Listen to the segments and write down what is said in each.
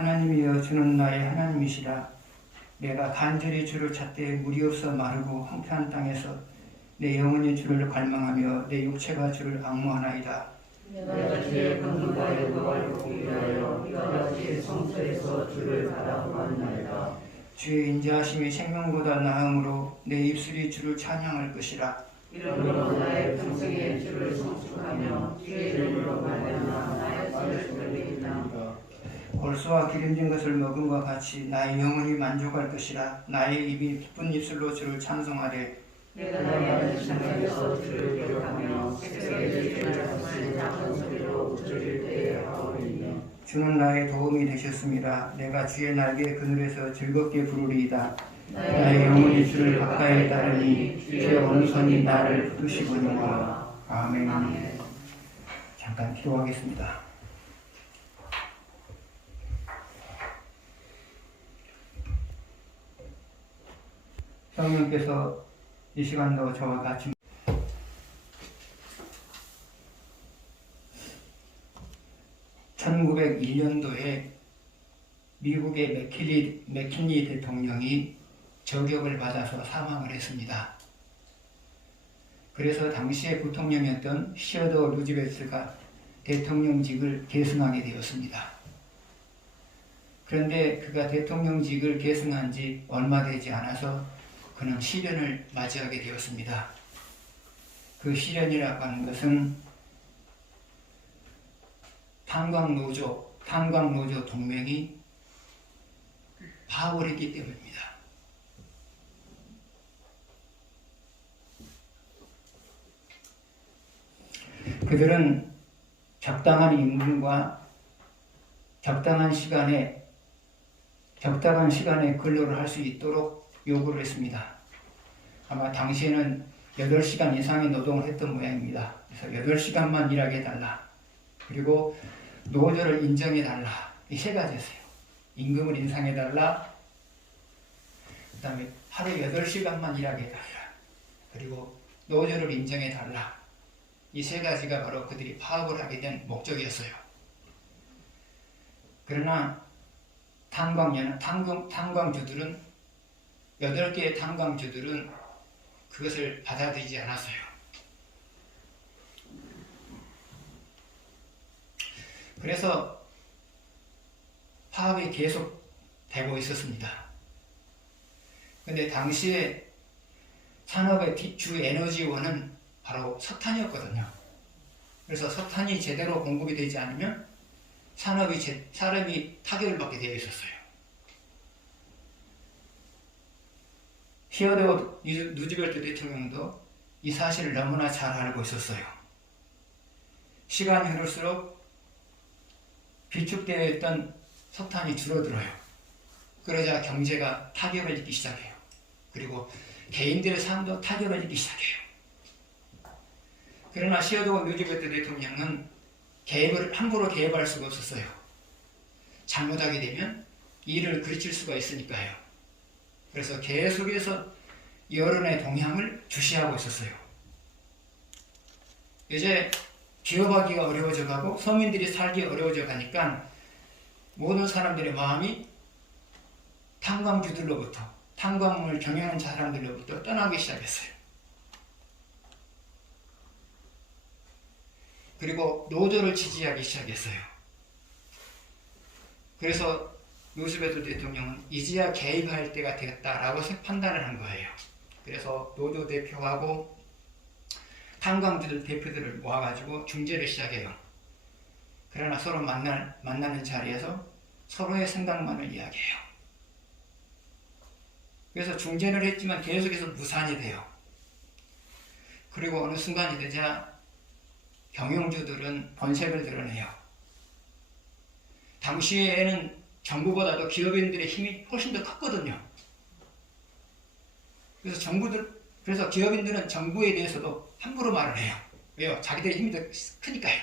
하나님이여 주는 나의 하나님이시라. 내가 간절히 주를 찾되 물이 없어 마르고 황폐한 땅에서 내 영혼이 주를 갈망하며 내 육체가 주를 앙모하나이다. 내가 주의 강물과 여호와를 보기 위하여 이와 주의 성소에서 주를 바라보았나이다. 주의 인자하심이 생명보다 나음으로 내 입술이 주를 찬양할 것이라. 이러므로 나의 평생에 주를 성축하며 주의 이름으로 말하나 나의 손을 돌리리이다. 골수와 기름진 것을 먹음과 같이 나의 영혼이 만족할 것이라. 나의 입이 기쁜 입술로 주를 찬송하되 내가 나의 창에서 주를 기록하며 새벽에 주의 말씀을 작은 소리로 들을 때에 하오리며 주는 나의 도움이 되셨습니다. 내가 주의 날개 그늘에서 즐겁게 부르리이다. 나의 영혼이 주를 가까이 따르니 주의 오른손이 나를 붙드시거니와. 아멘. 잠깐 기도하겠습니다. 성령께서 이 시간도 저와 같이 1901년도에 미국의 맥킨리 대통령이 저격을 받아서 사망을 했습니다. 그래서 당시의 부통령이었던 시어더 루즈벨트가 대통령직을 계승하게 되었습니다. 그런데 그가 대통령직을 계승한 지 얼마 되지 않아서 그는 시련을 맞이하게 되었습니다. 그 시련이라고 하는 것은 탄광노조 동맹이 파업을 했기 때문입니다. 그들은 적당한 임금과 적당한 시간에 근로를 할 수 있도록 요구를 했습니다. 아마 당시에는 8시간 이상의 노동을 했던 모양입니다. 그래서 8시간만 일하게 해달라. 그리고 노조를 인정해달라. 이 세 가지였어요. 임금을 인상해달라. 그 다음에 하루에 8시간만 일하게 해달라. 그리고 노조를 인정해달라. 이 세 가지가 바로 그들이 파업을 하게 된 목적이었어요. 그러나 탄광주들은 8개의 탄광주들은 그것을 받아들이지 않았어요. 그래서 파업이 계속 되고 있었습니다. 그런데 당시에 산업의 주 에너지원은 바로 석탄이었거든요. 그래서 석탄이 제대로 공급이 되지 않으면 산업이 타격을 받게 되어 있었어요. 시어더 루즈벨트 대통령도 이 사실을 너무나 잘 알고 있었어요. 시간이 흐를수록 비축되어 있던 석탄이 줄어들어요. 그러자 경제가 타격을 입기 시작해요. 그리고 개인들의 삶도 타격을 입기 시작해요. 그러나 시어더 루즈벨트 대통령은 함부로 개입할 수가 없었어요. 잘못하게 되면 일을 그르칠 수가 있으니까요. 그래서 계속해서 여론의 동향을 주시하고 있었어요. 이제 기업하기가 어려워져 가고 서민들이 살기 어려워져 가니까 모든 사람들의 마음이 탄광주들로부터, 탄광을 경영하는 사람들로부터 떠나기 시작했어요. 그리고 노조를 지지하기 시작했어요. 그래서 루즈벨트 대통령은 이제야 개입할 때가 되었다라고 판단을 한 거예요. 그래서 노조 대표하고 탄광주들 대표들을 모아가지고 중재를 시작해요. 그러나 서로 만나는 자리에서 서로의 생각만을 이야기해요. 그래서 중재를 했지만 계속해서 무산이 돼요. 그리고 어느 순간이 되자 경영주들은 번색을 드러내요. 당시에는 정부보다도 기업인들의 힘이 훨씬 더 컸거든요. 그래서 기업인들은 정부에 대해서도 함부로 말을 해요. 왜요? 자기들의 힘이 더 크니까요.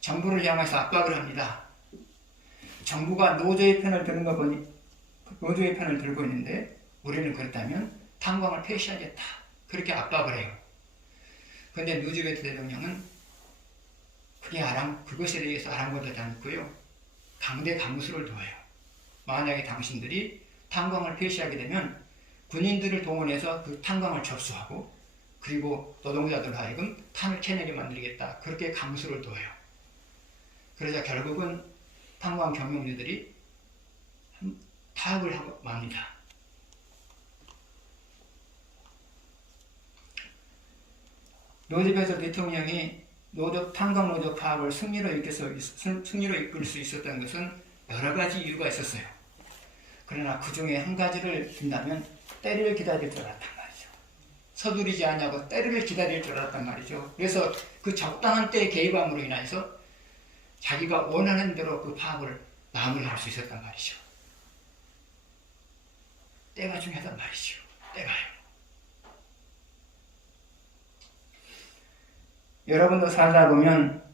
정부를 향해서 압박을 합니다. 정부가 노조의 편을 드는 거 보니 노조의 편을 들고 있는데 우리는 그렇다면 탄광을 폐시하겠다. 그렇게 압박을 해요. 그런데 루즈벨트 대통령은 그것에 대해서 아랑곳하지 않고요. 강대 강수를 두어요. 만약에 당신들이 탄광을 폐쇄하게 되면 군인들을 동원해서 그 탄광을 접수하고 그리고 노동자들 하여금 탄을 캐내게 만들겠다. 그렇게 강수를 두어요. 그러자 결국은 탄광 경영주들이 타협을 하고 맙니다. 로즈벨트 대통령이 탄광 노조 파업을 승리로 이끌 수 있었던 것은 여러 가지 이유가 있었어요. 그러나 그 중에 한 가지를 든다면 때를 기다릴 줄 알았단 말이죠. 서두르지 않냐고 때를 기다릴 줄 알았단 말이죠. 그래서 그 적당한 때에 개입함으로 인해서 자기가 원하는 대로 그 파업을 마무리할 수 있었단 말이죠. 때가 중요하단 말이죠. 때가요. 여러분도 살다 보면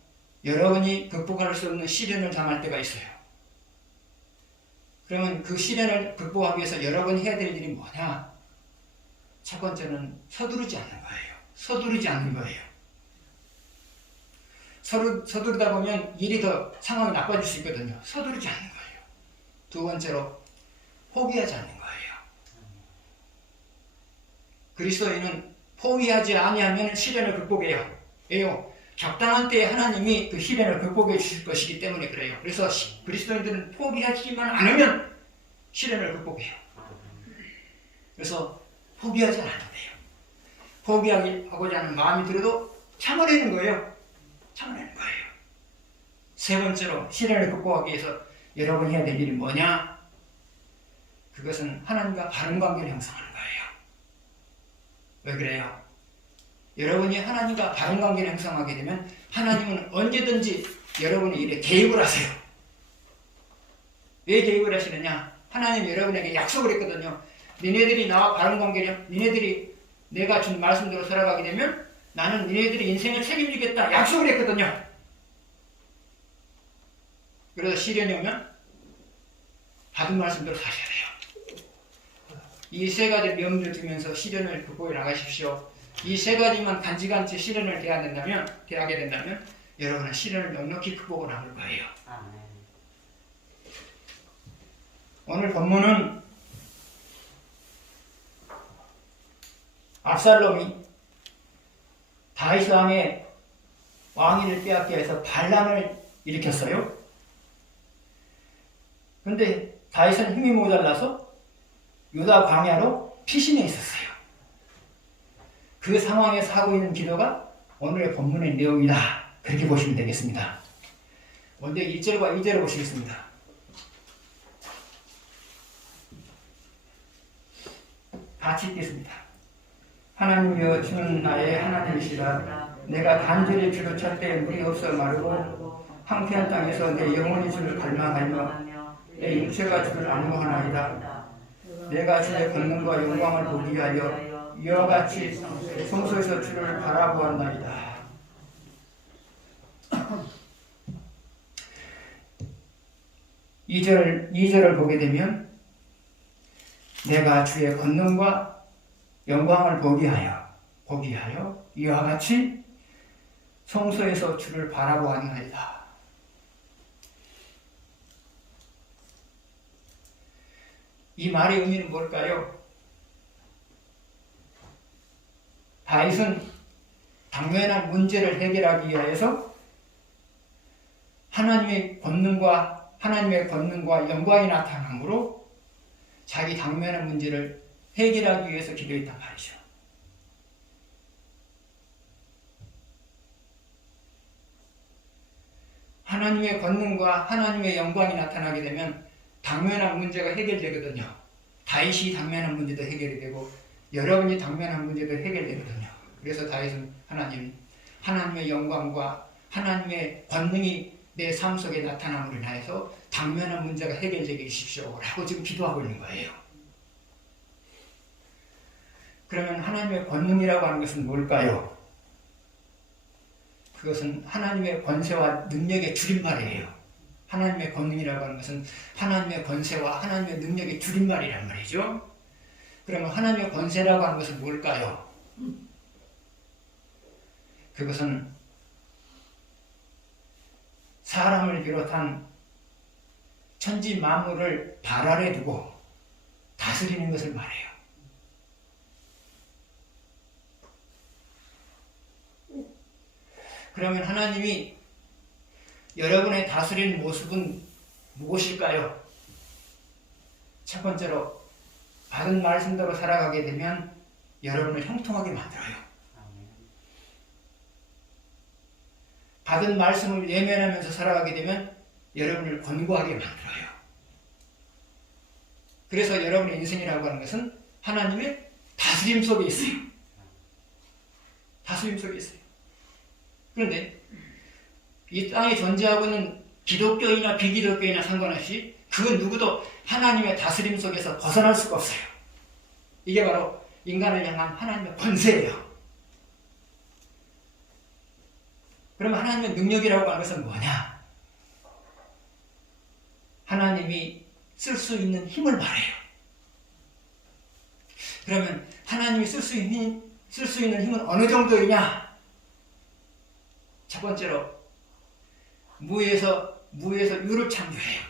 여러분이 극복할 수 없는 시련을 당할 때가 있어요. 그러면 그 시련을 극복하기 위해서 여러분이 해야 될 일이 뭐냐? 첫 번째는 서두르지 않는 거예요. 서두르지 않는 거예요. 서두르다 보면 일이 더 상황이 나빠질 수 있거든요. 서두르지 않는 거예요. 두 번째로 포기하지 않는 거예요. 그리스도인은 포기하지 아니하면 시련을 극복해요. 왜요? 적당한 때에 하나님이 그 시련을 극복해 주실 것이기 때문에 그래요. 그래서 그리스도인들은 포기하지만 않으면 시련을 극복해요. 그래서 포기하지 않아도 돼요. 포기하고자 하는 마음이 들어도 참아내는 거예요. 참아내는 거예요. 세 번째로 시련을 극복하기 위해서 여러분이 해야 될 일이 뭐냐? 그것은 하나님과 바른 관계를 형성하는 거예요. 왜 그래요? 여러분이 하나님과 바른 관계를 형성하게 되면 하나님은 언제든지 여러분의 일에 개입을 하세요. 왜 개입을 하시느냐? 하나님이 여러분에게 약속을 했거든요. 니네들이 나와 바른 관계를, 니네들이 내가 준 말씀대로 살아가게 되면 나는 니네들의 인생을 책임지겠다. 약속을 했거든요. 그래서 시련이 오면 받은 말씀대로 사셔야 돼요. 이 세 가지 명령을 두면서 시련을 극복해 나가십시오. 이 세 가지만 간지간지 시련을 대하게 된다면 여러분은 시련을 넉넉히 극복을 나올 거예요. 오늘 본문은 압살롬이 다윗 왕의 왕위를 빼앗기 위해서 반란을 일으켰어요. 그런데 다윗은 힘이 모자라서 유다 광야로 피신해 있었어요. 그 상황에서 하고 있는 기도가 오늘의 본문의 내용이다. 그렇게 보시면 되겠습니다. 먼저 1절과 2절을 보시겠습니다. 같이 읽겠습니다. 하나님이여 주는 나의 하나님이시라. 내가 간절히 주를 찾되 물이 없어 마르고 황폐한 땅에서 내 영혼이 주를 갈망하며 내 육체가 주를 안무하나이다. 내가 주의 권능과 영광을 보기 위하여 이와 같이 성소에서 주를 바라보았나이다. 이 절을 보게 되면 내가 주의 권능과 영광을 보기 하여 이와 같이 성소에서 주를 바라보았나이다. 이 말의 의미는 뭘까요? 다윗은 당면한 문제를 해결하기 위해서 하나님의 권능과 영광이 나타남으로 자기 당면한 문제를 해결하기 위해서 기도했단 말이죠. 하나님의 권능과 하나님의 영광이 나타나게 되면 당면한 문제가 해결되거든요. 다윗이 당면한 문제도 해결이 되고 여러분이 당면한 문제도 해결되거든요. 그래서 다윗은 하나님의 영광과 하나님의 권능이 내 삶 속에 나타남으로 인하여서 당면한 문제가 해결되게 해주십시오 라고 지금 기도하고 있는 거예요. 그러면 하나님의 권능이라고 하는 것은 뭘까요? 그것은 하나님의 권세와 능력의 줄임말이에요. 하나님의 권능이라고 하는 것은 하나님의 권세와 하나님의 능력의 줄임말이란 말이죠. 그러면 하나님의 권세라고 하는 것은 뭘까요? 그것은 사람을 비롯한 천지 만물을 발 아래 두고 다스리는 것을 말해요. 그러면 하나님이 여러분의 다스리는 모습은 무엇일까요? 첫 번째로 받은 말씀대로 살아가게 되면 여러분을 형통하게 만들어요. 받은 말씀을 예면하면서 살아가게 되면 여러분을 권고하게 만들어요. 그래서 여러분의 인생이라고 하는 것은 하나님의 다스림 속에 있어요. 다스림 속에 있어요. 그런데 이 땅에 존재하고 있는 기독교인이나 비기독교인이나 상관없이 그 누구도 하나님의 다스림 속에서 벗어날 수가 없어요. 이게 바로 인간을 향한 하나님의 권세예요. 그러면 하나님의 능력이라고 하는 것은 뭐냐? 하나님이 쓸 수 있는 힘을 말해요. 그러면 하나님이 쓸 수 있는 힘은 어느 정도이냐? 첫 번째로 무에서 유를 창조해요.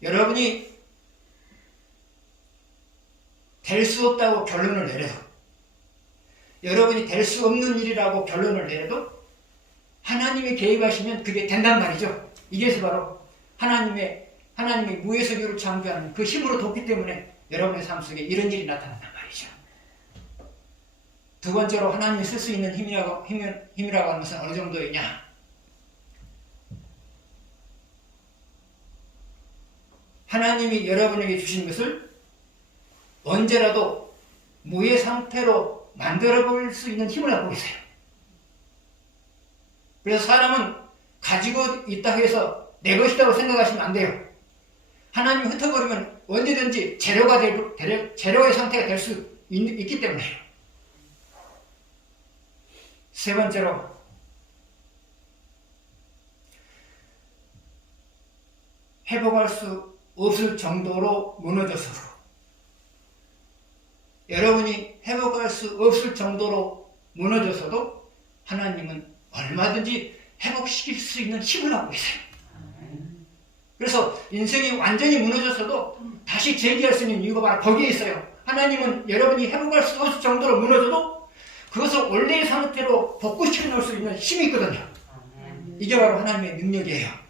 여러분이 될 수 없다고 결론을 내려도, 여러분이 될 수 없는 일이라고 결론을 내려도 하나님이 개입하시면 그게 된단 말이죠. 이게 바로 하나님의 무에서 유를 창조하는 그 힘으로 돕기 때문에 여러분의 삶 속에 이런 일이 나타난단 말이죠. 두 번째로 하나님이 쓸 수 있는 힘이라고 하는 것은 어느 정도이냐? 하나님이 여러분에게 주신 것을 언제라도 무의 상태로 만들어 볼 수 있는 힘을 갖고 계세요. 그래서 사람은 가지고 있다 해서 내 것이라고 생각하시면 안 돼요. 하나님이 흩어버리면 언제든지 재료의 상태가 될 수 있기 때문에요. 세 번째로 회복할 수 없을 정도로 무너져서도, 여러분이 회복할 수 없을 정도로 무너져서도 하나님은 얼마든지 회복시킬 수 있는 힘을 갖고 계세요. 그래서 인생이 완전히 무너졌어도 다시 재기할 수 있는 이유가 바로 거기에 있어요. 하나님은 여러분이 회복할 수 없을 정도로 무너져도 그것을 원래의 상태로 복구시켜 놓을 수 있는 힘이 있거든요. 이게 바로 하나님의 능력이에요.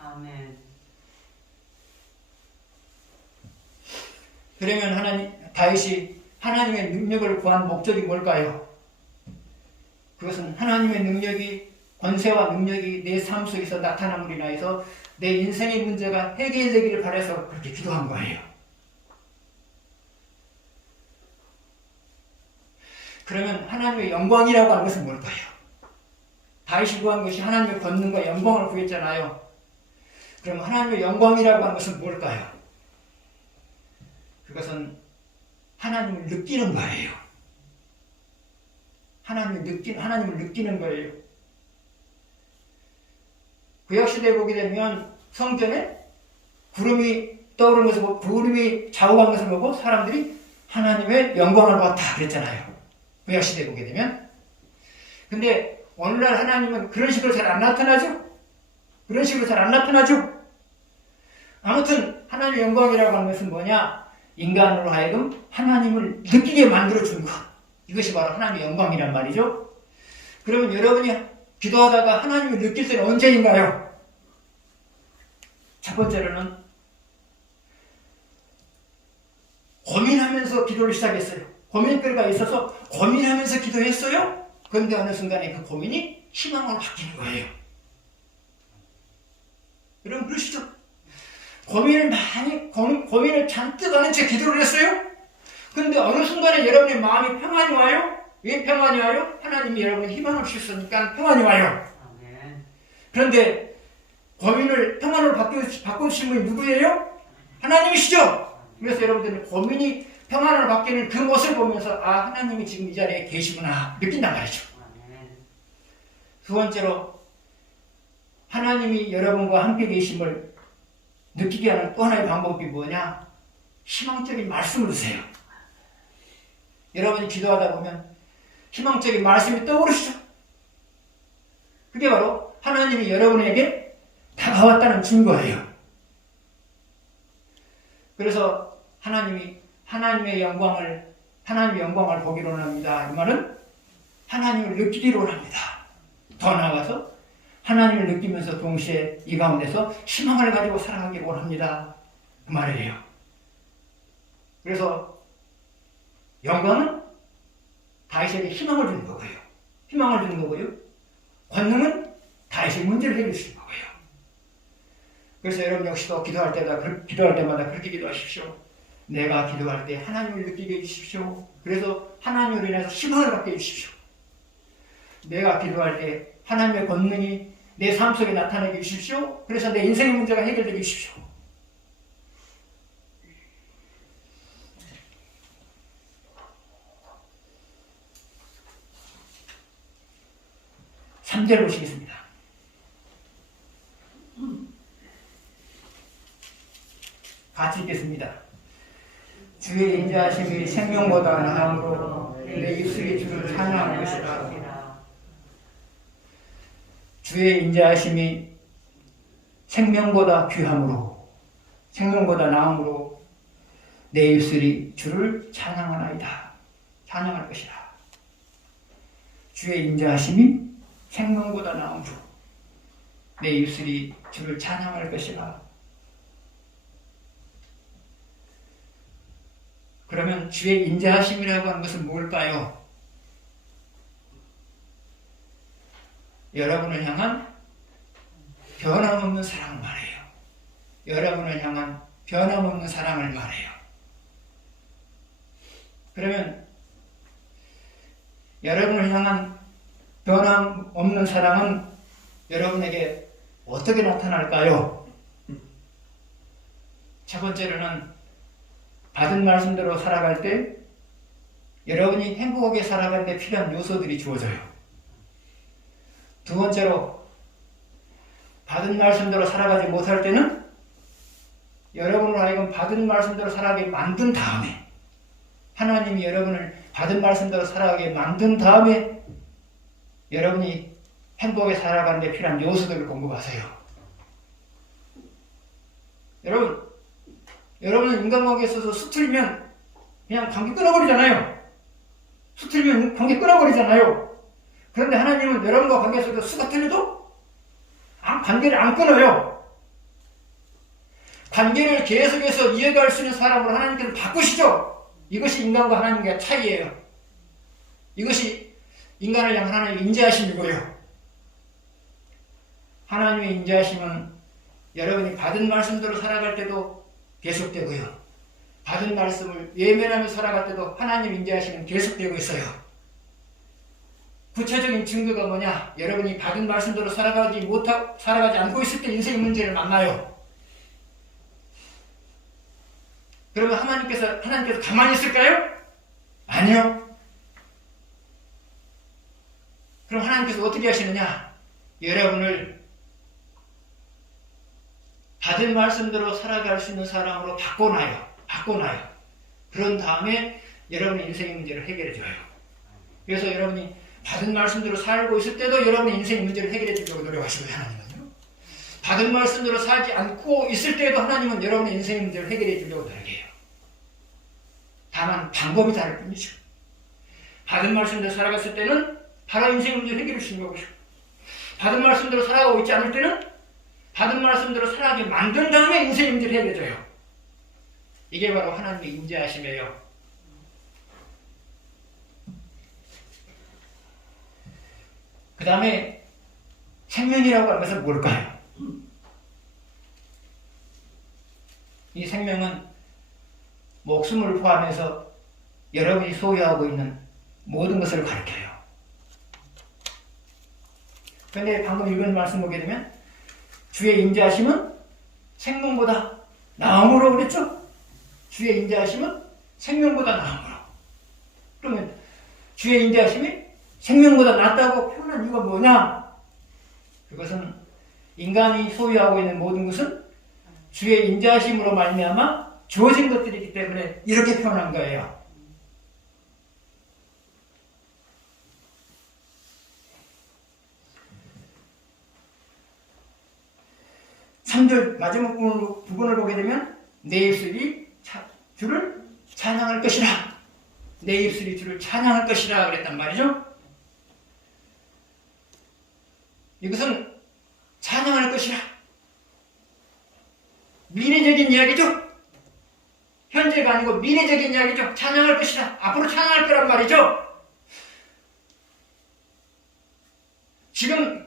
그러면 다윗이 하나님의 능력을 구한 목적이 뭘까요? 그것은 하나님의 능력이, 권세와 능력이 내 삶 속에서 나타남으로 인하여서 내 인생의 문제가 해결되기를 바라서 그렇게 기도한 거예요. 그러면 하나님의 영광이라고 하는 것은 뭘까요? 다윗이 구한 것이 하나님의 권능과 영광을 구했잖아요. 그럼 하나님의 영광이라고 하는 것은 뭘까요? 그것은 하나님을 느끼는 거예요. 하나님을 느끼는 거예요. 구약시대에 보게 되면 성전에 구름이 떠오르는 것을 보고, 구름이 좌우하는 것을 보고 사람들이 하나님의 영광을 봤다 그랬잖아요. 구약시대에 보게 되면. 근데 오늘날 하나님은 그런 식으로 잘 안 나타나죠? 아무튼 하나님의 영광이라고 하는 것은 뭐냐? 인간으로 하여금 하나님을 느끼게 만들어준 것. 이것이 바로 하나님의 영광이란 말이죠. 그러면 여러분이 기도하다가 하나님을 느낄 때는 언제인가요? 첫 번째로는 고민하면서 기도를 시작했어요. 고민거리가 있어서 고민하면서 기도했어요. 그런데 어느 순간에 그 고민이 희망으로 바뀌는 거예요. 여러분 그러시죠? 고민을 잔뜩 하는 채 기도를 했어요? 근데 어느 순간에 여러분의 마음이 평안이 와요? 왜 평안이 와요? 하나님이 여러분의 희망을 주셨으니까 평안이 와요. 그런데 고민을 평안으로 바꿔주신 분이 누구예요? 하나님이시죠? 그래서 여러분들은 고민이 평안으로 바뀌는 그 모습을 보면서 아, 하나님이 지금 이 자리에 계시구나 느낀단 말이죠. 두 번째로 하나님이 여러분과 함께 계심을 느끼게 하는 또 하나의 방법이 뭐냐? 희망적인 말씀을 주세요. 여러분이 기도하다 보면 희망적인 말씀이 떠오르시죠? 그게 바로 하나님이 여러분에게 다가왔다는 증거예요. 그래서 하나님의 영광을 보기로 합니다. 이 말은 하나님을 느끼기로 합니다. 더 나아가서 하나님을 느끼면서 동시에 이 가운데서 희망을 가지고 살아가기를 원합니다. 그 말이에요. 그래서 영광은 다윗에게 희망을 주는 거고요. 희망을 주는 거고요. 권능은 다윗의 문제를 해결해 주는 거고요. 그래서 여러분 역시도 기도할 때마다 그렇게 기도하십시오. 내가 기도할 때 하나님을 느끼게 해주십시오. 그래서 하나님으로 인해서 희망을 갖게 해주십시오. 내가 기도할 때 하나님의 권능이 내 삶 속에 나타나게 해주십시오. 그래서 내 인생의 문제가 해결되게 해주십시오. 삼 절 보시겠습니다. 같이 읽겠습니다. 주의 인자하심이 생명보다 나음으로 내 입술이 주를 찬양할 것이라. 주의 인자하심이 생명보다 귀함으로, 생명보다 나음으로 내 입술이 주를 찬양하나이다. 찬양할 것이라. 주의 인자하심이 생명보다 나음으로 내 입술이 주를 찬양할 것이라. 그러면 주의 인자하심이라고 하는 것은 뭘까요? 여러분을 향한 변함없는 사랑을 말해요. 여러분을 향한 변함없는 사랑을 말해요. 그러면 여러분을 향한 변함없는 사랑은 여러분에게 어떻게 나타날까요? 첫 번째로는 받은 말씀대로 살아갈 때 여러분이 행복하게 살아가는 데 필요한 요소들이 주어져요. 두 번째로 받은 말씀대로 살아가지 못할 때는 여러분을 하여금 받은 말씀대로 살아가게 만든 다음에 하나님이 여러분을 받은 말씀대로 살아가게 만든 다음에 여러분이 행복하게 살아가는 데 필요한 요소들을 공급하세요. 여러분은 인간관계에 있어서 수틀리면 그냥 관계 끊어버리잖아요. 수틀리면 관계 끊어버리잖아요. 그런데 하나님은 여러분과 관계 속에서 수가 틀려도 관계를 안 끊어요. 관계를 계속해서 이어갈 수 있는 사람으로 하나님께서 바꾸시죠. 이것이 인간과 하나님과의 차이예요. 이것이 인간을 향한 하나님의 인자하심이고요. 하나님의 인자하심은 여러분이 받은 말씀대로 살아갈 때도 계속되고요. 받은 말씀을 외면하며 살아갈 때도 하나님 인자하심은 계속되고 있어요. 구체적인 증거가 뭐냐? 여러분이 받은 말씀대로 살아가지 않고 있을 때 인생의 문제를 만나요. 그러면 하나님께서 가만히 있을까요? 아니요. 그럼 하나님께서 어떻게 하시느냐? 여러분을 받은 말씀대로 살아갈 수 있는 사람으로 바꿔놔요. 그런 다음에 여러분의 인생의 문제를 해결해줘요. 그래서 여러분이 받은 말씀대로 살고 있을 때도 여러분의 인생의 문제를 해결해 주려고 노력하시고요. 하나님은요. 받은 말씀대로 살지 않고 있을 때도 하나님은 여러분의 인생의 문제를 해결해 주려고 노력해요. 다만 방법이 다를 뿐이죠. 받은 말씀대로 살아갔을 때는 바로 인생의 문제를 해결해 주시는 거고요. 받은 말씀대로 살아가고 있지 않을 때는 받은 말씀대로 살아가게 만든 다음에 인생의 문제를 해결해줘요. 이게 바로 하나님의 인자하심이에요. 그 다음에 생명이라고 하는 것은 뭘까요? 이 생명은 목숨을 포함해서 여러분이 소유하고 있는 모든 것을 가리켜요. 그런데 방금 읽은 말씀 보게 되면 주의 인자하심은 생명보다 나음으로 그랬죠? 주의 인자하심은 생명보다 나음으로. 그러면 주의 인자하심이 생명보다 낫다고 표현한 이유가 뭐냐? 그것은 인간이 소유하고 있는 모든 것은 주의 인자하심으로 말미암아 주어진 것들이기 때문에 이렇게 표현한 거예요. 3절 마지막 부분을 보게 되면 내 입술이 주를 찬양할 것이라. 내 입술이 주를 찬양할 것이라 그랬단 말이죠. 이것은 찬양할 것이라. 미래적인 이야기죠. 현재가 아니고 미래적인 이야기죠. 찬양할 것이라. 앞으로 찬양할 거란 말이죠. 지금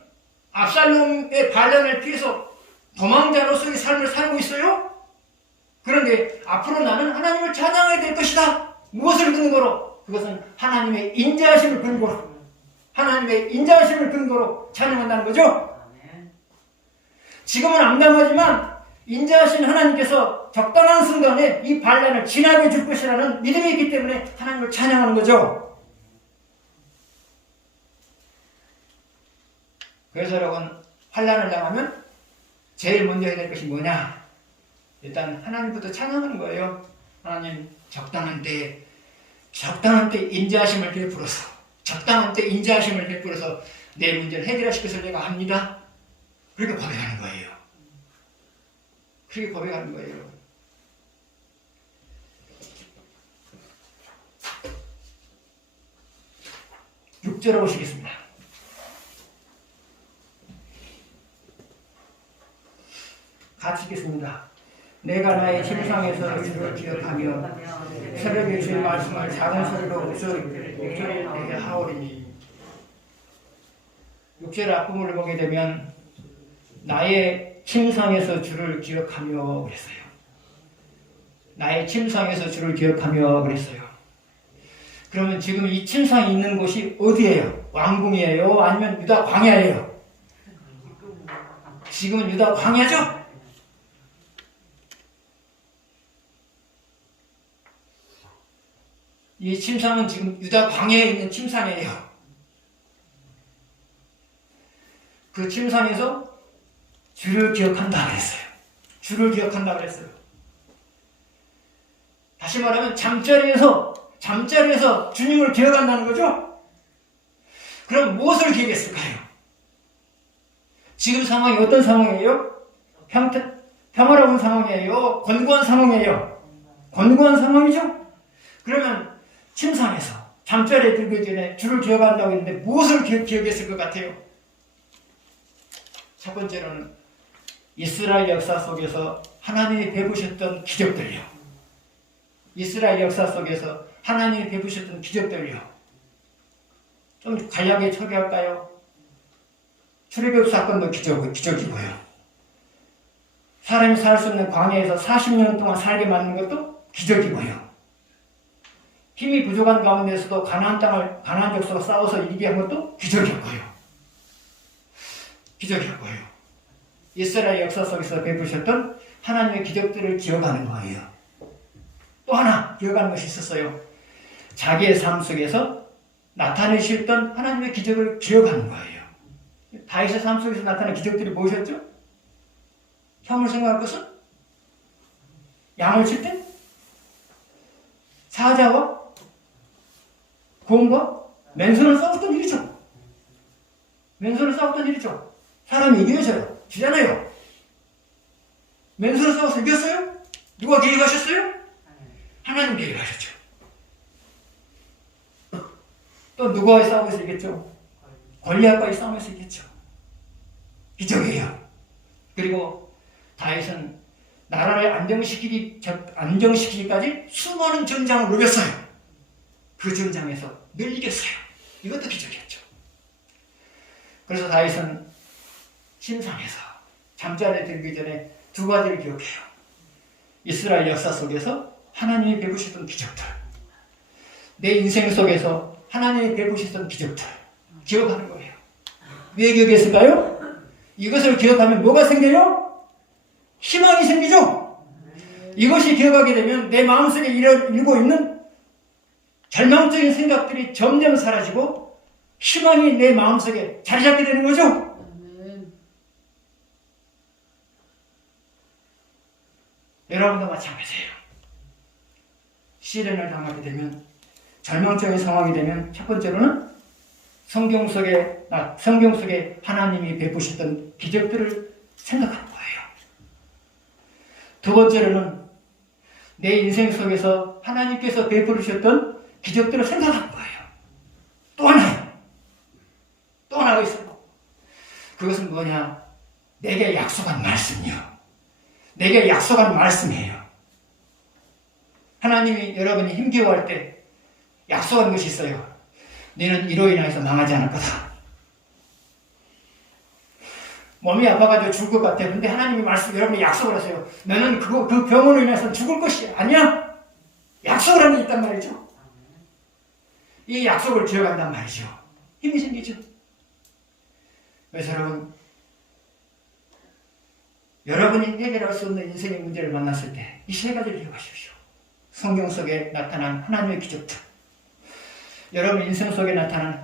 압살롬의 반란을 피해서 도망자로서의 삶을 살고 있어요. 그런데 앞으로 나는 하나님을 찬양해야 될 것이다. 무엇을 근거로? 그것은 하나님의 인자하심을 근거로, 하나님의 인자하심을 근거로 찬양한다는 거죠. 지금은 암담하지만 인자하신 하나님께서 적당한 순간에 이 반란을 지나게 줄 것이라는 믿음이 있기 때문에 하나님을 찬양하는 거죠. 그래서 여러분, 환난을 당하면 제일 먼저 해야 될 것이 뭐냐? 일단 하나님부터 찬양하는 거예요. 하나님, 적당한 때에 인자하심을 베풀어서, 적당한 때 인자하심을 베풀어서 내 문제를 해결하실 것을 내가 합니다. 그렇게 고백하는 거예요. 그렇게 고백하는 거예요. (6절) 오시겠습니다. 같이 읽겠습니다. 내가 나의 침상에서 주를 기억하며 새벽에 주의 말씀을 작은 소리로 목소리를 내게 하오리니. 6절 앞부분을 보게 되면 나의 침상에서 주를 기억하며 그랬어요. 나의 침상에서 주를 기억하며 그랬어요. 그러면 지금 이 침상이 있는 곳이 어디예요? 왕궁이에요? 아니면 유다 광야예요? 지금은 유다 광야죠? 이 침상은 지금 유다 광야에 있는 침상이에요. 그 침상에서 주를 기억한다 그랬어요. 주를 기억한다 그랬어요. 다시 말하면 잠자리에서 주님을 기억한다는 거죠? 그럼 무엇을 기억했을까요? 지금 상황이 어떤 상황이에요? 평화로운 상황이에요? 권고한 상황이에요? 권고한 상황이죠? 그러면 침상에서 잠자리에 들기 전에 주를 기억한다고 했는데 무엇을 기억했을 것 같아요? 첫 번째로는 이스라엘 역사 속에서 하나님이 베푸셨던 기적들이요. 이스라엘 역사 속에서 하나님이 베푸셨던 기적들이요. 좀 간략하게 처리할까요? 출애굽 사건도 기적이고요. 사람이 살 수 없는 광야에서 40년 동안 살게 만든 것도 기적이고요. 힘이 부족한 가운데서도 가나안 족속과 싸워서 이기게 한 것도 기적이었고요. 이스라엘 역사 속에서 베푸셨던 하나님의 기적들을 기억하는 거예요. 또 하나 기억하는 것이 있었어요. 자기의 삶 속에서 나타내셨던 하나님의 기적을 기억하는 거예요. 다윗의 삶 속에서 나타난 기적들이 무엇이었죠? 형을 생각할 것은? 양을 칠 때? 사자와 곰과 맨손을 싸웠던 일이죠. 사람이 이겨져요. 지잖아요. 맨손을 싸워서 이겼어요? 누가 계획하셨어요? 하나님 계획하셨죠. 또 누구와의 싸움에서 이겼죠? 골리앗과의 싸움에서 이겼죠. 기적이에요. 그리고 다윗은 나라를 안정시키기까지 수많은 전장을 누볐어요. 그 전장에서 늘 이겼어요. 이것도 기적이었죠. 그래서 다윗은 침상에서 잠자리에 들기 전에 두 가지를 기억해요. 이스라엘 역사 속에서 하나님이 베푸셨던 기적들, 내 인생 속에서 하나님이 베푸셨던 기적들 기억하는 거예요. 왜 기억했을까요? 이것을 기억하면 뭐가 생겨요? 희망이 생기죠. 이것이 기억하게 되면 내 마음속에 일고 있는 절망적인 생각들이 점점 사라지고 희망이 내 마음속에 자리 잡게 되는 거죠. 여러분도 마찬가지예요. 시련을 당하게 되면, 절망적인 상황이 되면 첫 번째로는 성경 속에 하나님이 베푸셨던 기적들을 생각하는 거예요. 두 번째로는 내 인생 속에서 하나님께서 베풀으셨던 기적들을 생각하는 거예요. 또 하나요. 또 하나가 있어요. 그것은 뭐냐? 내게 약속한 말씀이요. 내게 약속한 말씀이에요. 하나님이 여러분이 힘겨워할 때 약속한 것이 있어요. 너는 이로 인해서 망하지 않을 거다. 몸이 아파가지고 죽을 것 같아. 근데 하나님이 여러분이 약속을 하세요. 너는 그 병으로 인해서 죽을 것이 아니야. 약속을 하는 게 있단 말이죠. 이 약속을 기억한단 말이죠. 힘이 생기죠. 그래서 여러분이 해결할 수 없는 인생의 문제를 만났을 때 이 세 가지를 기억하십시오. 성경 속에 나타난 하나님의 기적들, 여러분 인생 속에 나타난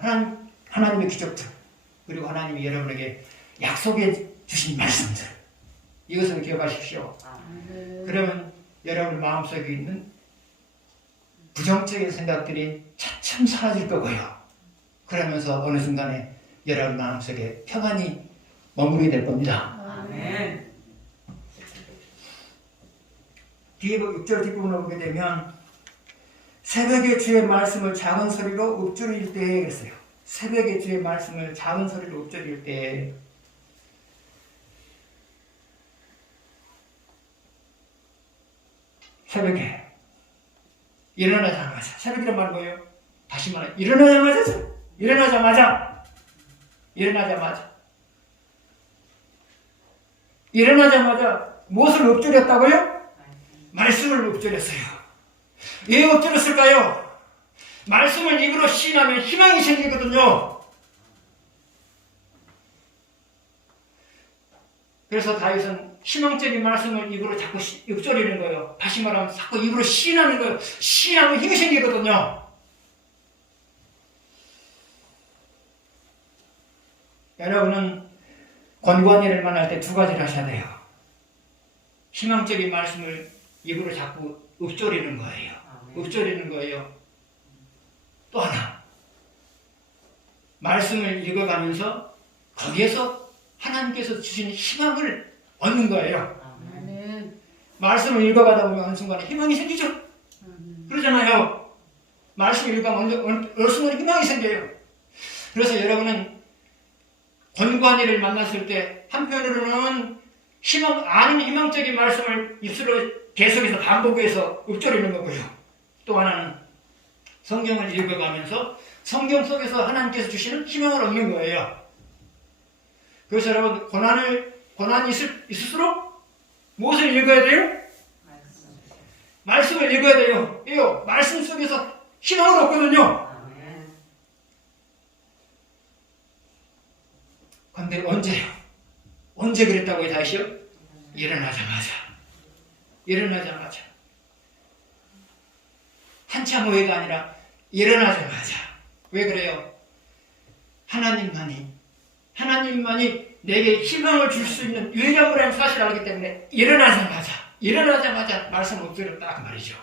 하나님의 기적들, 그리고 하나님이 여러분에게 약속해 주신 말씀들, 이것을 기억하십시오. 그러면 여러분 마음속에 있는 부정적인 생각들이 차츰 사라질 거고요. 그러면서 어느 순간에 여러분 마음속에 평안이 머무르게 될 겁니다. 아멘. 뒤에 6절 뒷부분을 보게 되면 새벽에 주의 말씀을 작은 소리로 읊조릴 때에 그랬어요. 새벽에 주의 말씀을 작은 소리로 읊조릴 때 새벽에 일어나자마자 새벽이란 말은 뭐예요? 다시 말해 일어나자마자 무엇을 읊조렸다고요? 말씀을 읊조렸어요. 왜 읊조렸을까요? 말씀을 입으로 시인하면 희망이 생기거든요. 그래서 다윗은 희망적인 말씀을 입으로 자꾸 읊조리는 거예요. 다시 말하면 자꾸 입으로 시인하는 거예요. 시인하면 힘이 생기거든요. 여러분은 권고한 일을 만날 때 두 가지를 하셔야 돼요. 희망적인 말씀을 입으로 자꾸 읊조리는 거예요. 읊조리는 거예요. 또 하나, 말씀을 읽어가면서 거기에서 하나님께서 주신 희망을 얻는 거예요. 말씀을 읽어가다 보면 어느 순간에 희망이 생기죠. 그러잖아요. 말씀을 읽어가면 어느 순간에 희망이 생겨요. 그래서 여러분은 권고한 일을 만났을 때 한편으로는 아는 희망적인 말씀을 입술로 계속해서 반복해서 읊조리는 거고요. 또 하나는 성경을 읽어가면서 성경 속에서 하나님께서 주시는 희망을 얻는 거예요. 그래서 여러분 고난이 있을수록 무엇을 읽어야 돼요? 말씀을 읽어야 돼요. 이요 말씀 속에서 희망을 얻거든요. 그런데 언제요? 언제 그랬다고요, 다시요? 일어나자마자. 한참 후회가 아니라 일어나자마자. 왜 그래요? 하나님만이 내게 희망을 줄 수 있는 유일함이라는 사실을 알기 때문에 일어나자마자 말씀을 읊조렸다 그 말이죠.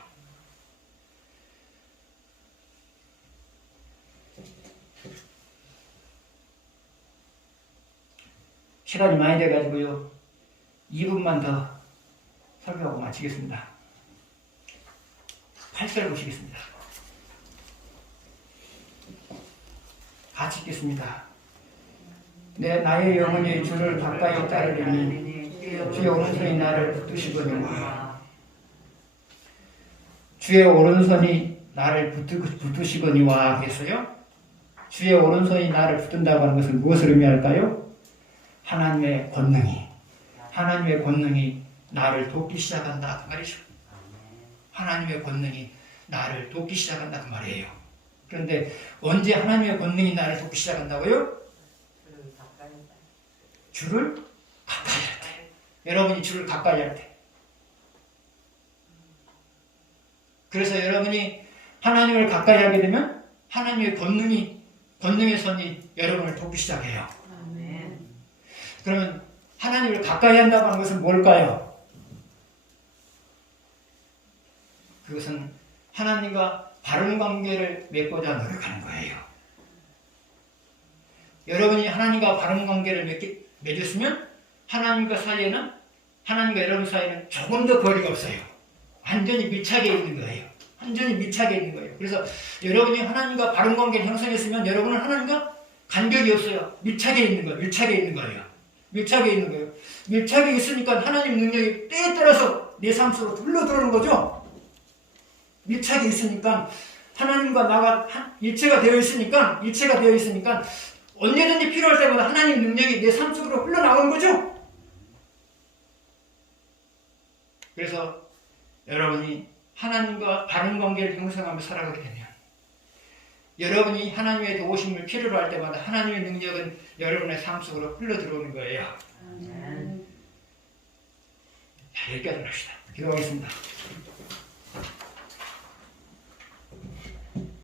시간이 많이 돼가지고요. 2분만 더 설교하고 마치겠습니다. 8절 보시겠습니다. 같이 읽겠습니다. 나의 영혼이 주를 가까이 따르리니 주의 오른손이 나를 붙드시거니와 주의 오른손이 나를 붙드시거니와 그랬어요. 주의 오른손이 나를 붙든다고 하는 것은 무엇을 의미할까요? 하나님의 권능이 나를 돕기 시작한다 그 말이죠. 하나님의 권능이 나를 돕기 시작한다 그 말이에요. 그런데 언제 하나님의 권능이 나를 돕기 시작한다고요? 주를 가까이 할 때. 여러분이 주를 가까이 할 때. 그래서 여러분이 하나님을 가까이 하게 되면 하나님의 권능의 손이 여러분을 돕기 시작해요. 그러면 하나님을 가까이 한다고 하는 것은 뭘까요? 그것은 하나님과 바른 관계를 맺고자 노력하는 거예요. 여러분이 하나님과 바른 관계를 맺었으면 하나님과 사이에는 하나님과 여러분 사이는 조금 더 거리가 없어요. 완전히 밀착해 있는 거예요. 완전히 밀착해 있는 거예요. 그래서 여러분이 하나님과 바른 관계를 형성했으면 여러분은 하나님과 간격이 없어요. 밀착해 있는 거예요. 밀착해 있는 거예요. 밀착해 있는 거예요. 밀착해 있으니까 하나님 능력이 때에 따라서 내 삶 속으로 흘러들어오는 거죠. 밀착해 있으니까 하나님과 나가 일체가 되어 있으니까 언제든지 필요할 때마다 하나님 능력이 내 삶 속으로 흘러나오는 거죠. 그래서 여러분이 하나님과 바른 관계를 형성하며 살아가게 되면 여러분이 하나님의 도우심을 필요로 할 때마다 하나님의 능력은 여러분의 삶 속으로 흘러들어오는 거예요. 자, 여기까지 합시다. 기도하겠습니다.